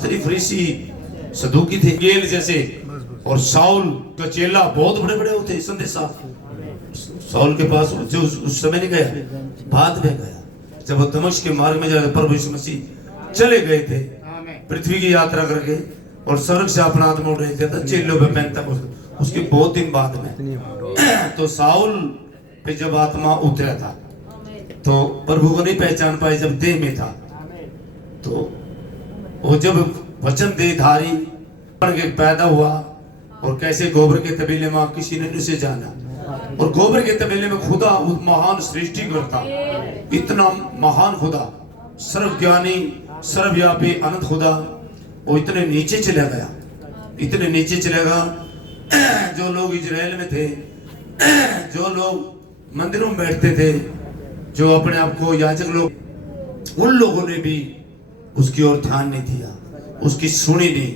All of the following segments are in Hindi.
फरीसी सदूकी थे गेल जैसे, और साउल का चेला बहुत बड़े बड़े होते संदेशा। साउल के पास जो उस समय नहीं गया, बाद में गया जब वो दमिश्क के मार्ग में जाकर प्रभु यीशु मसीह चले गए थे पृथ्वी की यात्रा करके, और स्वर्ग से अपना हाथ मोड़ रहे थे तो चेलों पे पहनता उसके बहुत दिन बाद में तो साउल पे जब आत्मा उतरा था तो प्रभु को नहीं पहचान पाए जब देह में था। तो वो जब वचन देहधारी बन के पैदा हुआ, और कैसे गोबर के तबीले में किसी ने उसे जाना, और गोबर के तबीले में खुदा उस महान सृष्टि करता, इतना महान खुदा, सर्वज्ञानी सर्वव्यापी अनंत खुदा, वो इतने नीचे चला गया, इतने नीचे चला गया। जो लोग इजराइल में थे, जो लोग मंदिरों में बैठते थे, जो अपने आप को याजक लोग, उन लोगों ने भी उसकी ओर ध्यान नहीं दिया, उसकी सुनी नहीं,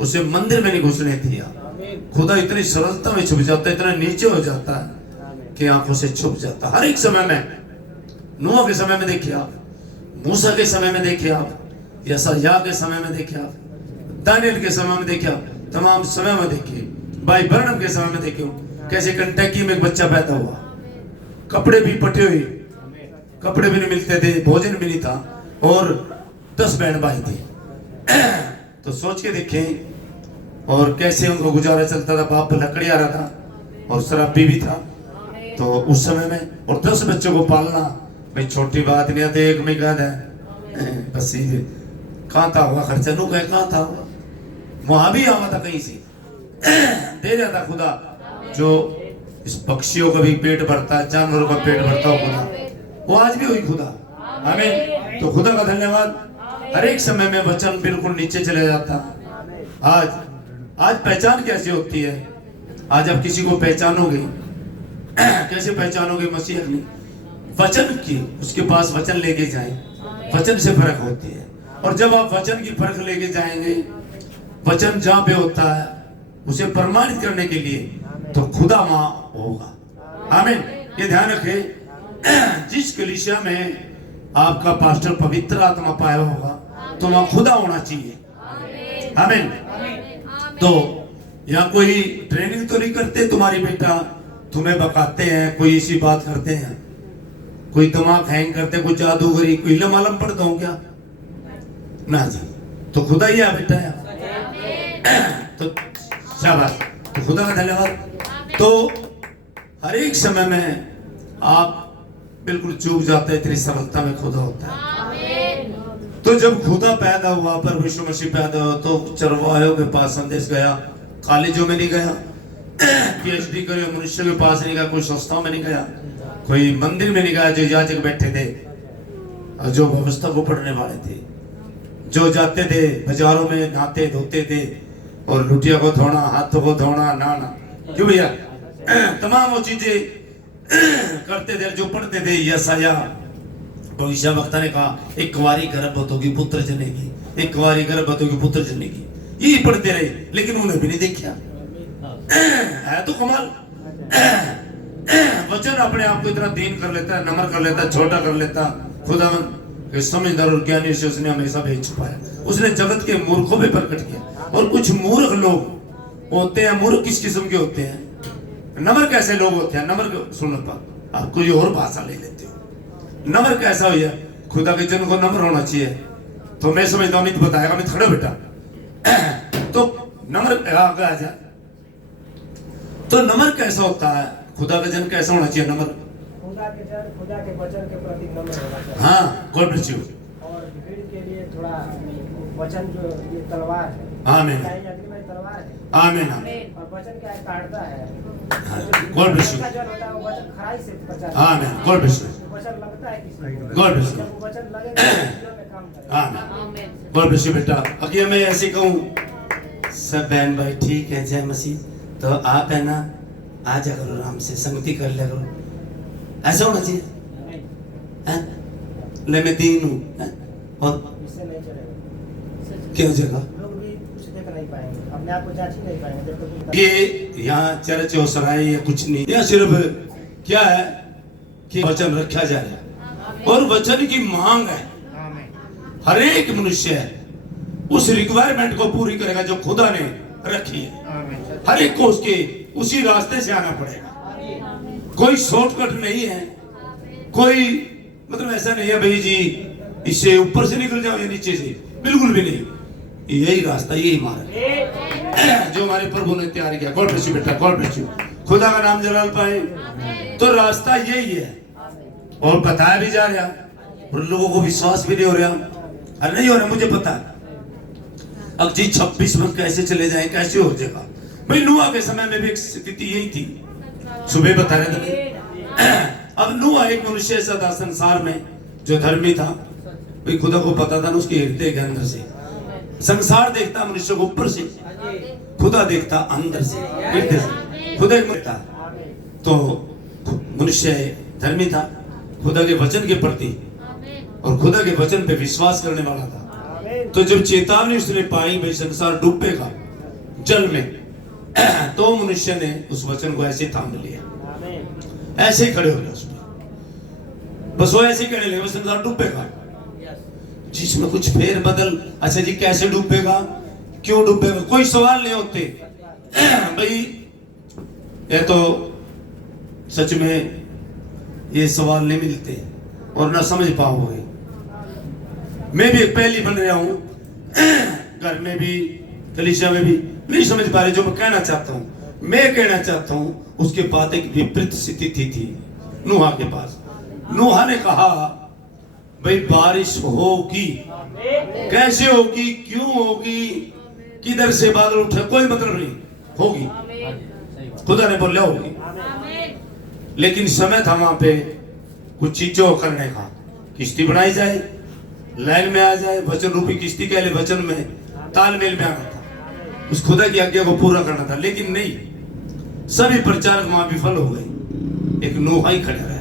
उसे मंदिर में नहीं घुसने दिया। खुदा इतनी सरलता में छुप जाता है, इतना नीचे हो जाता है कि आंखों से छुप जाता। हर एक समय में, नूह के समय में देखिए आप, मूसा के समय में देखिए आप, यशायाह के समय में देखिए आप, दानियल के समय में देखिए आप, तमाम समय में देखिए, भाई बर्नम के समय में देखिए कैसे कंटकी में एक बच्चा पैदा हुआ, कपड़े भी पटे हुए, कपड़े भी नहीं मिलते थे, भोजन भी नहीं था, और 10 बहन भाई थी। तो सोच के देखें, और कैसे उनको गुजारा चलता था। बाप लकड़ी आ रहा था और शराबी भी था तो उस समय में, और 10 बच्चों को पालना भाई छोटी बात नहीं आती। एक में गाद है बस कहाँ था हुआ खर्चा, नु कहाँ था हुआ, वहां भी आवा था कहीं से दे जाता खुदा। जो इस पक्षियों का भी पेट भरता है, जानवरों का पेट भरता हो खुदा, वो आज भी हुई खुदा। आमीन। तो खुदा का धन्यवाद। हर एक समय में वचन बिल्कुल नीचे चले जाता। आज पहचान कैसे होती है? आज आप किसी को पहचानोगे कैसे पहचानोगे? मसीह ने वचन की, उसके पास वचन लेके जाएं, वचन से फर्क होती है। और जब आप वचन की फर्क लेके जाएंगे, वचन जहां पे होता है उसे प्रमाणित करने के लिए, तो खुदा वहां होगा। आमीन। ये ध्यान रखें, जिस कलीसिया में आपका पास्टर पवित्र आत्मा पाया होगा तो वहां खुदा होना चाहिए। आमीन। तो यहाँ कोई ट्रेनिंग तो नहीं करते, तुम्हारी बेटा तुम्हें बकाते हैं, कोई इसी बात करते हैं, कोई दिमाग हैंग करते, कोई जादूगरी, कोई इल्म आलम पढ़ता हूँ क्या ना जी। तो खुदा ही है बेटा है। तो शाबाश, तो खुदा का धन्यवाद। तो हर एक समय में आप बिल्कुल चूक जाते हैं, इतनी सरलता में खुदा होता है। तो जब खुदा पैदा हुआ, पर यीशु मसीह पैदा हुआ, तो चरवाहों के पास संदेश गया, कॉलेजों में नहीं गया, पीएचडी करे मनुष्य के पास नहीं गया, कोई संस्थाओं में नहीं गया, कोई मंदिर में नहीं गया जो याजक बैठे थे और जो व्यवस्था को पढ़ने वाले थे, जो जाते थे बाजारों में, नहाते धोते थे, और लुटिया को धोना, हाथों को धोना, नहाना, क्यों भैया, तमाम वो चीजें करते थे जो पढ़ते थे। यशायाह भविष्यवक्ता ने कहा, एक कुंवारी गर्भवती होगी पुत्र जनेगी, एक कुंवारी गर्भवती होगी पुत्र जनेगी, यही पढ़ते रहे, लेकिन उन्हें भी नहीं देखा। है तो कमाल। वचन अपने आप को इतना दीन कर लेता है, नम्र कर लेता है, छोटा कर लेता। खुदावन समझदार और ज्ञानी से उसने हमेशा भेज छुपाया, उसने जगत के मूर्खों में प्रकट किया। और कुछ मूर्ख लोग होते हैं, मूर्ख किस किस्म के होते हैं, नम्र कैसे लोग होते हैं? नम्र सुनो पा, आप कोई और भाषा ले लेते हो। नम्र कैसा हो? खुदा के जन को नम्र होना चाहिए। तो मैं समझता हूँ, नहीं तो बताएगा, मैं खड़ा बेटा। तो नम्र आगे आ जाए, तो नम्र कैसा होता है? खुदा का जन कैसा होना चाहिए? नम्र, खुदा के जन, खुदा के वचन के प्रति नम्र होना चाहिए। हाँ, गॉड ब्लेस यू। और भीड़ के लिए थोड़ा वचन जो ये तलवार है, आमीन, तलवार है, आमीन, और वचन क्या काटता है। God bless you. वचन होता है, वो वचन खराई से बचाता है। आमीन, गॉड ब्लेस यू। वचन लगता है किसी को, गॉड ब्लेस यू। जब वो वचन लगेगा तो में काम करेगा। आमीन, गॉड ब्लेस यू बेटा। अगर मैं ऐसे कहूँ, सब बहन भाई ठीक है, जय मसीह, तो आप है ना, आ जा करो, आराम से संगति कर लिया करो, ऐसा होना चाहिए। ले मैं दीन हूँ, और इससे नहीं चलेगा। क्या जगह लोग भी कुछ देख नहीं पाएंगे, अपने आप को जांच ही नहीं पाएंगे जब तक ये यहाँ चर्च और सराय या कुछ नहीं, यहाँ सिर्फ क्या है कि वचन रखा जाए, और वचन की मांग है। हर एक मनुष्य उस रिक्वायरमेंट को पूरी करेगा जो खुदा ने रखी है। हर एक को उसके उसी रास्ते से आना पड़ेगा। कोई शॉर्टकट नहीं है, कोई मतलब ऐसा नहीं है भाई जी इससे ऊपर से निकल जाओ या नीचे से, बिल्कुल भी नहीं। यही रास्ता, यही मार्ग जो हमारे प्रभु ने तैयार किया। गॉड ब्लेस यू बेटा, गॉड ब्लेस यू। खुदा का नाम जलाल पाए। तो रास्ता यही है और बताया भी जा रहा और लोगों को विश्वास भी नहीं हो रहा। अरे नहीं हो रहा, मुझे पता है। अब जी 26 में कैसे चले जाए, कैसे हो जाएगा भाई। नूह के समय में भी एक स्थिति यही थी, सुबह बता रहे थे। अब नूह एक मनुष्य ऐसा था संसार में जो धर्मी था भाई। खुदा को पता था ना उसके हृदय के अंदर से। संसार देखता मनुष्य को ऊपर से, खुदा देखता अंदर से, हृदय से। खुदा एक देखता तो मनुष्य धर्मी था खुदा के वचन के प्रति और खुदा के वचन पे विश्वास करने वाला था। तो जब चेतावनी उसने पाई भाई संसार डूबेगा जल में, तो मनुष्य ने उस वचन को ऐसे थाम लिया, ऐसे ही खड़े हो गया उसमें। बस वो ऐसे ही कहने लगे संसार डूबेगा, जिसमें कुछ फेर बदल। अच्छा जी कैसे डूबेगा, क्यों डूबेगा, कोई सवाल नहीं होते भाई। ये तो सच में ये सवाल नहीं मिलते और ना समझ पाओगे। मैं भी एक पहली बन रहा हूं, घर में भी कलीसिया में भी नहीं समझ पा रहे जो मैं कहना चाहता हूं। मैं कहना चाहता हूं उसके बाद एक विपरीत स्थिति थी नूहा के पास। नूहा ने कहा भाई बारिश होगी, कैसे होगी, क्यों होगी, किधर से बादल उठे, कोई मतलब नहीं, होगी। खुदा ने बोला होगी। लेकिन समय था वहां पे कुछ चीजों करने का। किश्ती बनाई जाए, लाइन में आ जाए, वचन रूपी किश्ती के लिए वचन में तालमेल में आना था, उस खुदा की आज्ञा को पूरा करना था। लेकिन नहीं, सभी प्रचारक वहां विफल हो गए, एक नूहा ही खड़ा रहा।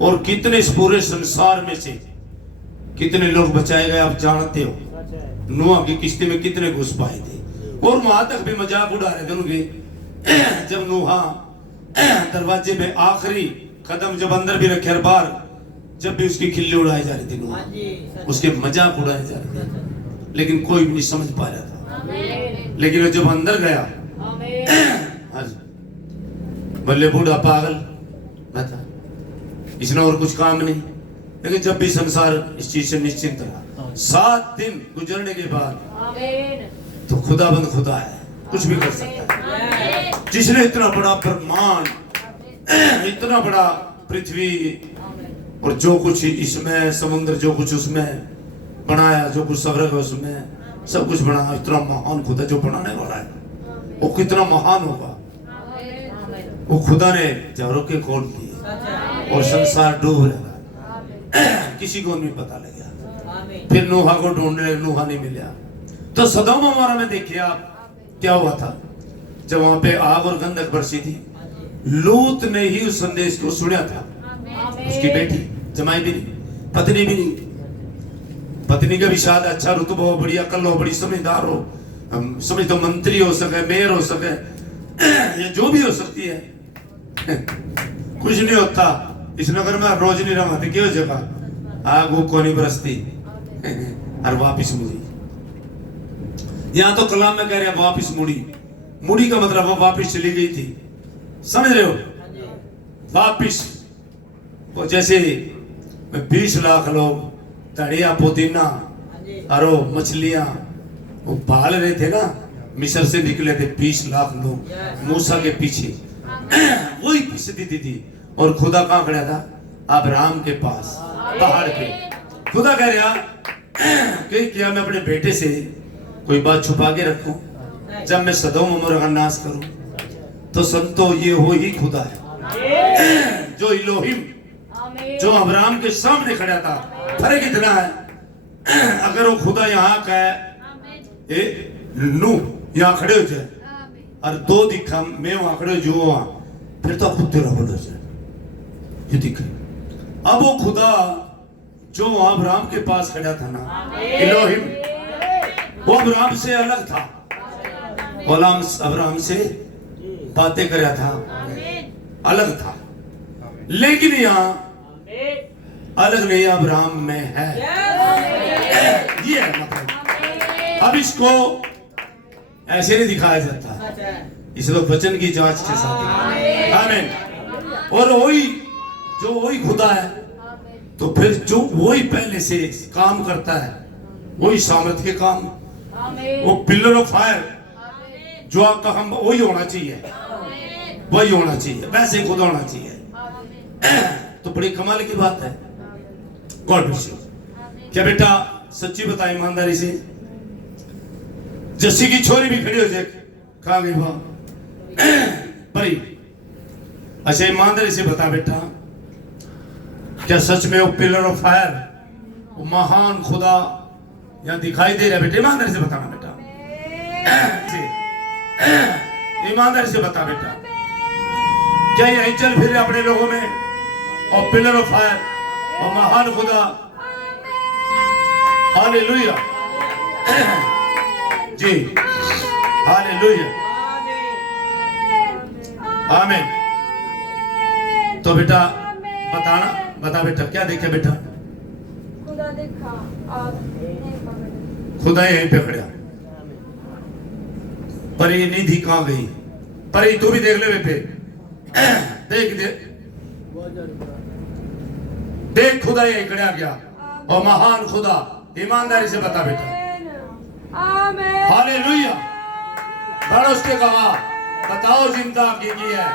और कितने इस पूरे संसार में से कितने लोग बचाए गए आप जानते हो। नूहा की किश्ती में कितने घुस पाए थे और वहां तक भी मजाक उड़ा रहे थे उनके। जब नूहा दरवाजे में आखिरी कदम जब अंदर भी रखे, हर बार जब भी उसकी खिल्ली उड़ाई जा रही थी नूहा, उसके मजाक उड़ाए जा रहे थे, लेकिन कोई भी नहीं समझ पा रहा था। लेकिन जब अंदर गया, बल्ले बूढ़ा पागल बता, इसने और कुछ काम नहीं। लेकिन जब भी संसार इस चीज से निश्चिंत रहा, 7 दिन गुजरने के बाद तो खुदाबंद खुदा है, कुछ भी कर सकता है। जिसने इतना बड़ा ब्रह्मांड, इतना बड़ा पृथ्वी और जो कुछ इसमें समुद्र, जो कुछ उसमें बनाया, जो कुछ स्वर्ग है उसमें सब कुछ बनाया, इतना महान खुदा जो बनाने वाला है वो कितना महान होगा। वो खुदा ने जहरों के खोल दिए और संसार डूब रहा, किसी को नहीं पता लगा। फिर नूहा को ढूंढने लगे, नूहा नहीं मिला। तो सदोम अमोरा में देखिए आप क्या हुआ था जब वहां पे आग और गंधक बरसी थी। लूत ने ही उस संदेश को सुना था। उसकी बेटी, जमाई भी नहीं, पत्नी भी नहीं। पत्नी का भी शायद अच्छा रुतबा हो, बड़ी अकल हो, बड़ी समझदार हो, समझ तो मंत्री हो सके, मेयर हो सके, ये जो भी हो सकती है। कुछ नहीं होता इस नगर में, रोज नहीं रहा था क्यों जगह आग वो को नहीं बरसती और वापिस मुड़ी। यहां तो कलाम में कह रहे हैं वापिस मुड़ी। मुड़ी का मतलब वो वापिस चली गई थी, समझ रहे हो। वापिस वो जैसे 20 लाख लोग धड़िया पुदीना और मछलियां वो पाल रहे थे ना, मिस्र से निकले थे 20 लाख लोग मूसा के पीछे, वही स्थिति थी। और खुदा कहां खड़ा था? अब्राहम के पास पहाड़ पे। खुदा कह रहा कि क्या मैं अपने बेटे से कोई बात छुपा के रखूं? जब मैं सदोम अमोरा का नाश करूं तो संतो ये हो ही खुदा है जो इलोहिम, जो अब्राहम के सामने खड़ा था। फर्क इतना है, अगर वो खुदा यहाँ का है, नूह यहाँ खड़े हो जाए और 2 दिखा मैं वहां खड़े जो वहां, फिर तो खुद तेरा बदल जाए। ये दिखे अब वो खुदा जो अब्राहम के पास खड़ा था ना, इलोहिम, वो अब्राहम से अलग था। अब्राहम से बातें कर रहा था, अलग था। लेकिन यहाँ अलग नहीं, अब्राहम में है। ये है मतलब अब इसको ऐसे नहीं दिखाया जाता, इसे तो वचन की जांच के साथ। आमीन। और वही खुदा है, तो फिर जो वही पहले से काम करता है, वही सामर्थ्य के काम, वो पिलर ऑफ फायर जो आपका हम वही होना चाहिए, वही होना चाहिए, वैसे खुद होना चाहिए। तो बड़ी कमाल की बात है। God bless you. क्या बेटा सच्ची बता ईमानदारी से, जस्सी की छोरी भी खड़ी हो जाए, कहा गई वहां परी, अच्छा ईमानदारी से बता बेटा, क्या सच में वो पिलर ऑफ फायर, वो महान खुदा यहाँ दिखाई दे रहा है बेटा? ईमानदारी से बताना बेटा, ईमानदारी से बता बेटा, क्या यही चल फिर अपने लोगों में और पिलर ऑफ फायर और महान खुदा? हालेलुया जी, हालेलुया, आमीन। तो बेटा बता बेटा, क्या देखा बेटा? खुदा देखा, आग नहीं पकड़ी। खुदा यहीं पे खड़ा। परी निधि कहाँ गई? परी तू भी देख ले बेटे, देख खुदा यहीं खड़ा गया, और महान खुदा। ईमानदारी से बता बेटा, आमीन। हालेलुया। बड़ा उसके गवाह, बताओ जिंदा की है,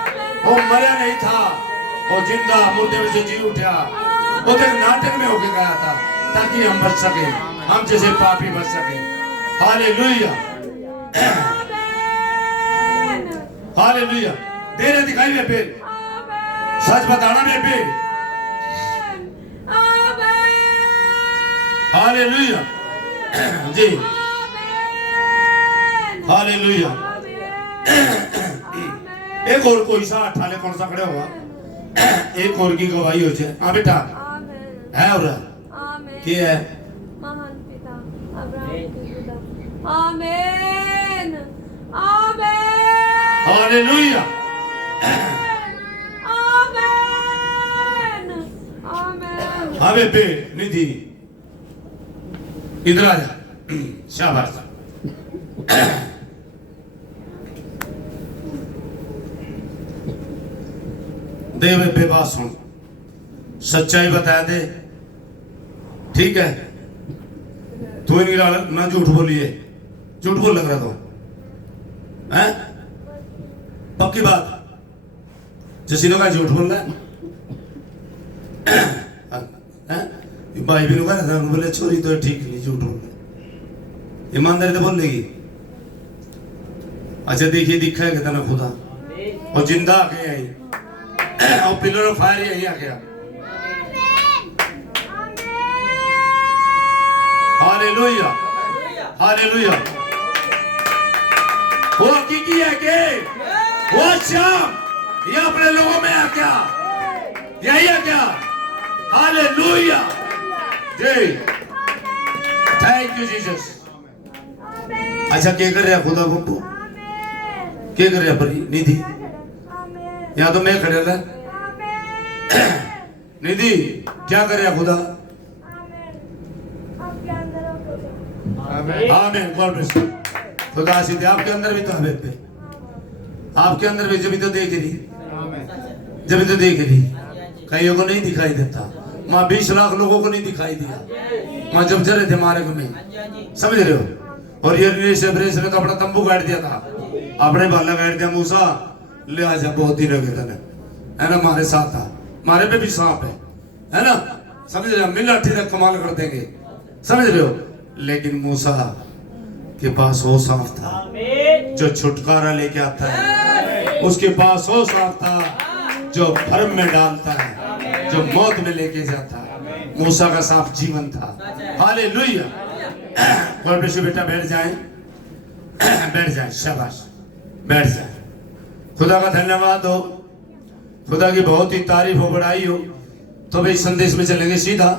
वो मरा नहीं था, वो जिंदा मुर्दे में से जी उठा, वो तो नाटक में होके गया था ताकि हम बच सके, हम जैसे पापी बच सके। Hallelujah, hallelujah. तेरे दिखाई में फिर सच बताना बेबे, हालेलुया जी, हालेलुया। एक और कोई सा ठाले कौन सा खड़े होगा, एक और की गवाही हो जाए। हाँ बेटा है, और क्या है? महान पिता अब्राहम के खुदा। आमीन, आमीन, हालेलुया, आमीन, आमीन। हाँ बेबे निधि इधर आ जा, शाबाश। दे बेबे बात सुन, सच्चाई बता दे, ठीक है? तू नहीं ना झूठ बोलिए, झूठ बोल लग रहा तो है, पक्की बात? जैसी लोग झूठ बोल रहा है, भाई भी कहा बोले छोरी तो ठीक नहीं, झूठ बोल रहे, ईमानदारी तो बोल लेगी। अच्छा देखिए, दिखा है कहता ना खुदा, और जिंदा आ गया यही, और पिलर ऑफ फायर यही आ गया। Hallelujah, hallelujah. वो हकीकी है कि वो शाम ये अपने लोगों में आ गया, यही आ गया। हालेलुया जी, थैंक यू जीसस। अच्छा क्या कर रहा खुदा बंबू, क्या कर रहा परी निधि? यहाँ तो मैं खड़े था। निधि क्या कर रहा खुदा? आमीन, गॉड ब्लेस यू। खुदा सीधे आपके अंदर भी तो है बेबे, आपके अंदर भी जब तो देख रही, जब तो देख रही, कईयों को नहीं दिखाई देता। माँ 20 लाख लोगों को नहीं दिखाई दिया, माँ जब जरे थे मारे को नहीं, समझ रहे हो? और ये ने तो अपना तंबू काट दिया था, अपने बाला काट दिया। मूसा ले आजा, बहुत दिन हो गए थे, है ना? हमारे साथ था, हमारे पे भी सांप है ना? समझ रहे हो? मिलाठी तक कमाल कर देंगे, समझ रहे हो? लेकिन मूसा के पास वो सांप था जो छुटकारा लेके आता है, उसके पास वो सांप था जो भरम में डालता है, जो मौत में लेके जाता है। मूसा का सांप जीवन था। Hallelujah, God bless you. बेटा बैठ जाए, बैठ जाए, शाबाश, बैठ जाए। खुदा का धन्यवाद हो, खुदा की बहुत ही तारीफ हो, बड़ाई हो। तो भाई संदेश में चलेंगे सीधा।